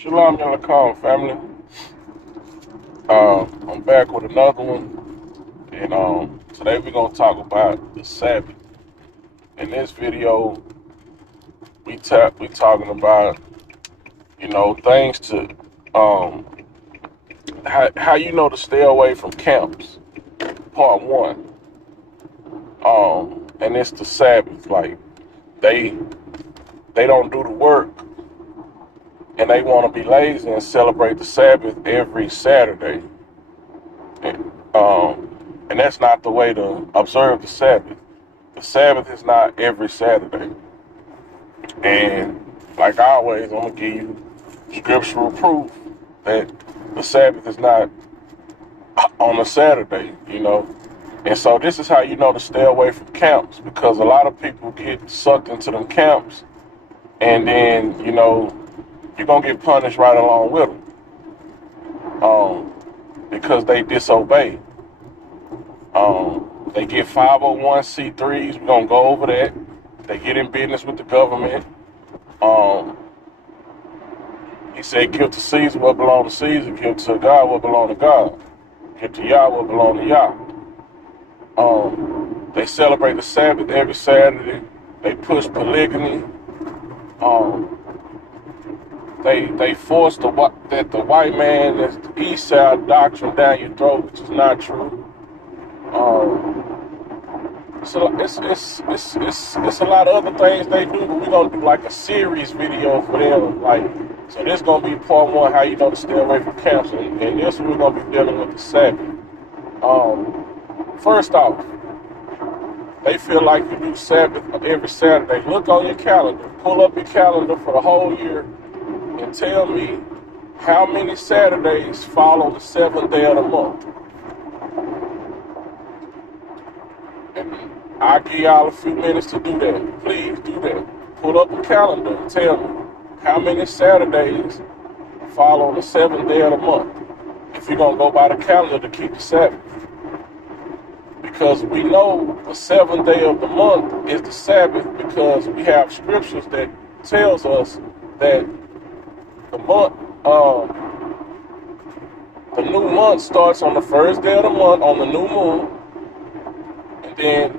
Shalom, Yalakam family. I'm back with another one, and today we're gonna talk about the Sabbath. In this video, we talking about things to um how to stay away from camps. Part one, and it's the Sabbath. Like they they don't do the work, and they want to be lazy and celebrate the Sabbath every Saturday. And that's not the way to observe the Sabbath. The Sabbath is not every Saturday. And like always, I'm going to give you scriptural proof that the Sabbath is not on a Saturday. And so this is how you know to stay away from camps, because a lot of people get sucked into them camps, and then, you're going to get punished right along with them because they disobey. They get 501c3s. We're going to go over that. They get in business with the government. He said, give to Caesar what belongs to Caesar, give to God what belongs to God, give to Yah what belongs to Yah. They celebrate the Sabbath every Saturday. They push polygamy. They force that the white man is the east side doctrine down your throat, which is not true. So it's a lot of other things they do, but we're gonna do like a series video for them. So this gonna be part one, how you know to stay away from camps, and this one we're gonna be dealing with the Sabbath. First off, they feel like you do Sabbath every Saturday. Look on your calendar, pull up your calendar for the whole year, and tell me how many Saturdays follow the seventh day of the month. And I'll give y'all a few minutes to do that. Please do that. Pull up the calendar and tell me how many Saturdays follow the seventh day of the month, if you're going to go by the calendar to keep the Sabbath. Because we know the seventh day of the month is the Sabbath, because we have scriptures that tells us that the new month starts on the first day of the month on the new moon, and then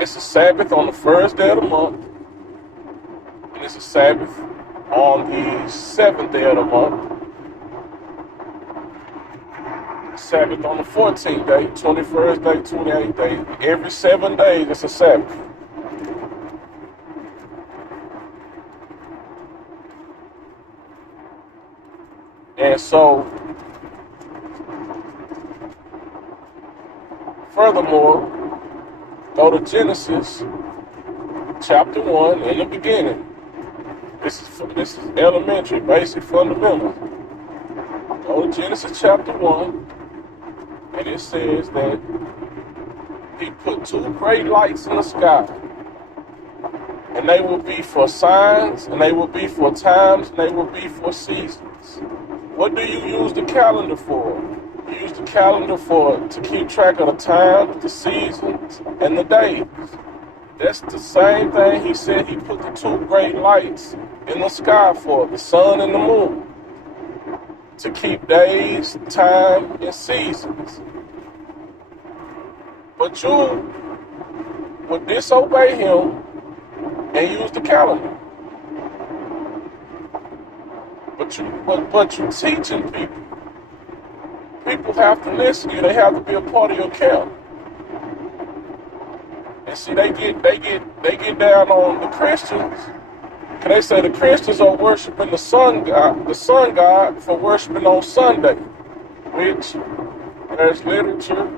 it's a Sabbath on the first day of the month, and it's a Sabbath on the seventh day of the month, Sabbath on the 14th day, 21st day, 28th day. Every 7 days it's a Sabbath. And so, furthermore, go to Genesis chapter 1 in the beginning. This is elementary, basic, fundamental. Go to Genesis chapter 1, and it says that he put two great lights in the sky, and they will be for signs, and they will be for times, and they will be for seasons. What do you use the calendar for? You use the calendar to keep track of the times, the seasons, and the days. That's the same thing he said he put the two great lights in the sky for, the sun and the moon, to keep days, time, and seasons. But you would disobey him and use the calendar. But you teaching people. People have to listen to you. They have to be a part of your camp. And see, they get down on the Christians. Cause they say the Christians are worshiping the sun god for worshiping on Sunday, which there's literature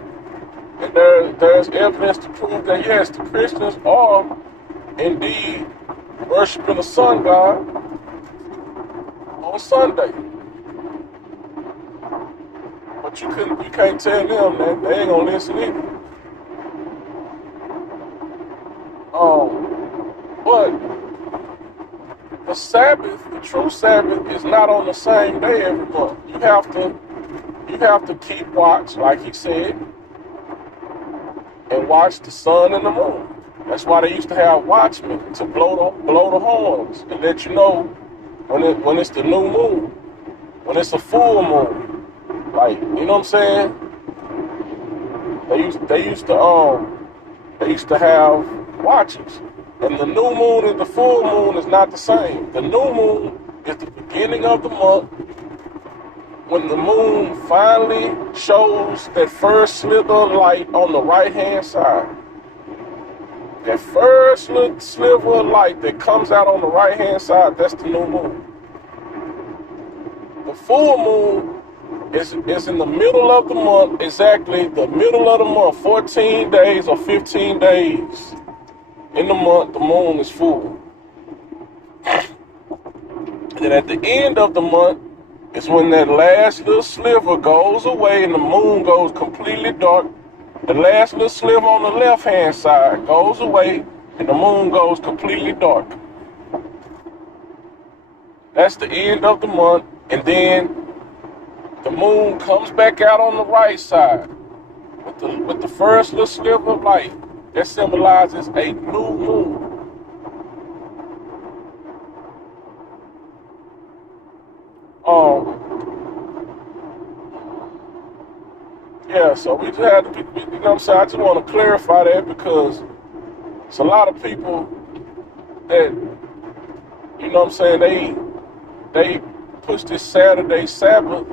and there's evidence to prove that yes, the Christians are indeed worshiping the sun god on Sunday. But you can't tell them that. They ain't gonna listen either. But the Sabbath, the true Sabbath, is not on the same day every month. You have to keep watch, like he said, and watch the sun and the moon. That's why they used to have watchmen to blow the horns and let you know when it's the new moon. when it's a full moon. Like, you know what I'm saying? They used to have watches. And the new moon and the full moon is not the same. The new moon is the beginning of the month when the moon finally shows that first slither of light on the right-hand side. That first little sliver of light that comes out on the right-hand side, that's the new moon. The full moon is in the middle of the month, exactly the middle of the month, 14 days or 15 days in the month, the moon is full. And then at the end of the month is when that last little sliver goes away and the moon goes completely dark. The last little sliver on the left-hand side goes away and the moon goes completely dark. That's the end of the month. And then the moon comes back out on the right side with the first little sliver of light. That symbolizes a new moon. Yeah, so we just had to be, you know what I'm saying? I just want to clarify that because it's a lot of people that, you know what I'm saying, they push this Saturday Sabbath,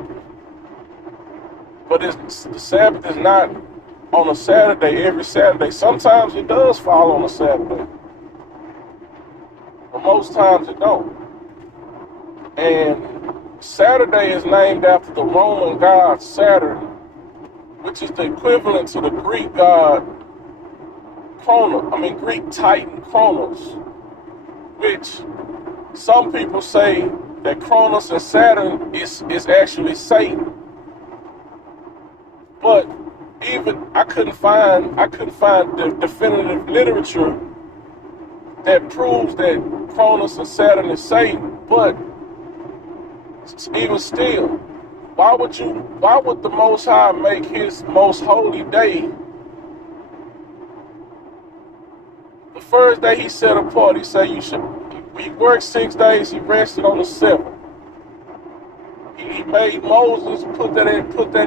but the Sabbath is not on a Saturday, every Saturday. Sometimes it does fall on a Saturday, but most times it don't. And Saturday is named after the Roman god Saturn, which is the equivalent to the Greek god Greek Titan Kronos, which some people say that Kronos and Saturn is actually Satan. But even I couldn't find the definitive literature that proves that Kronos and Saturn is Satan. But even still, why would the Most High make his most holy day the first day he set apart? He said he worked 6 days, he rested on the seventh. He made Moses put that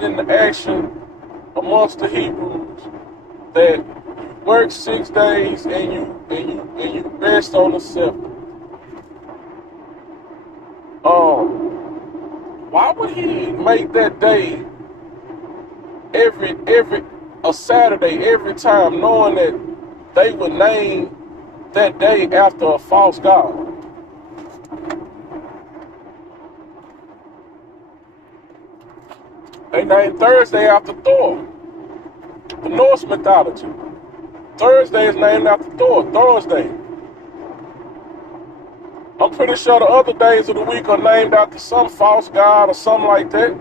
into action amongst the Hebrews, that you work 6 days and you rest on the seventh. Why would he make that day a Saturday every time, knowing that they would name that day after a false god? They named Thursday after Thor, the Norse mythology. Thursday is named after Thor, Thursday. I'm pretty sure the other days of the week are named after some false god or something like that.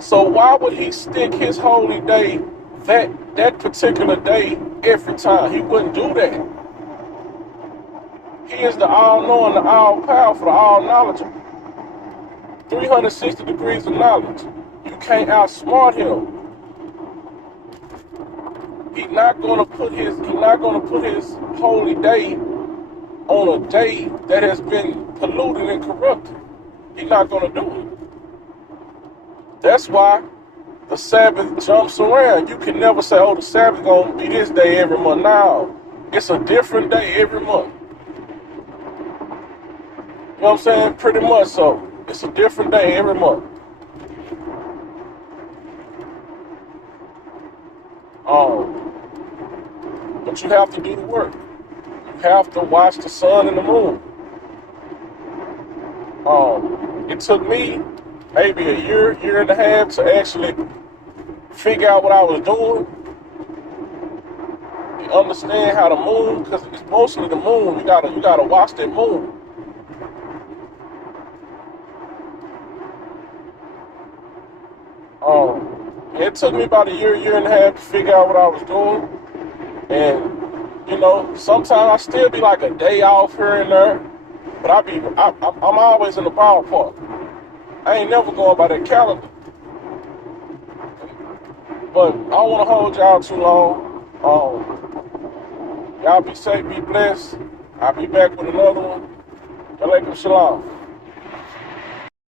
So why would he stick his holy day that particular day every time? He wouldn't do that. He is the all-knowing, the all-powerful, the all-knowledgeable. 360 degrees of knowledge. You can't outsmart him. He's not gonna put his holy day on a day that has been polluted and corrupted. He's not going to do it. That's why the Sabbath jumps around. You can never say, oh, the Sabbath going to be this day every month. No, it's a different day every month. You know what I'm saying? Pretty much so. It's a different day every month. But you have to do the work. Have to watch the sun and the moon. It took me maybe a year and a half to actually figure out what I was doing, and understand how the moon, because it's mostly the moon. You gotta watch that moon. It took me about a year and a half to figure out what I was doing, and you know, sometimes I still be like a day off here and there, but I'm always in the ballpark. I ain't never going by that calendar. But I don't want to hold y'all too long. Y'all be safe, be blessed. I'll be back with another one. Alaikum shalom.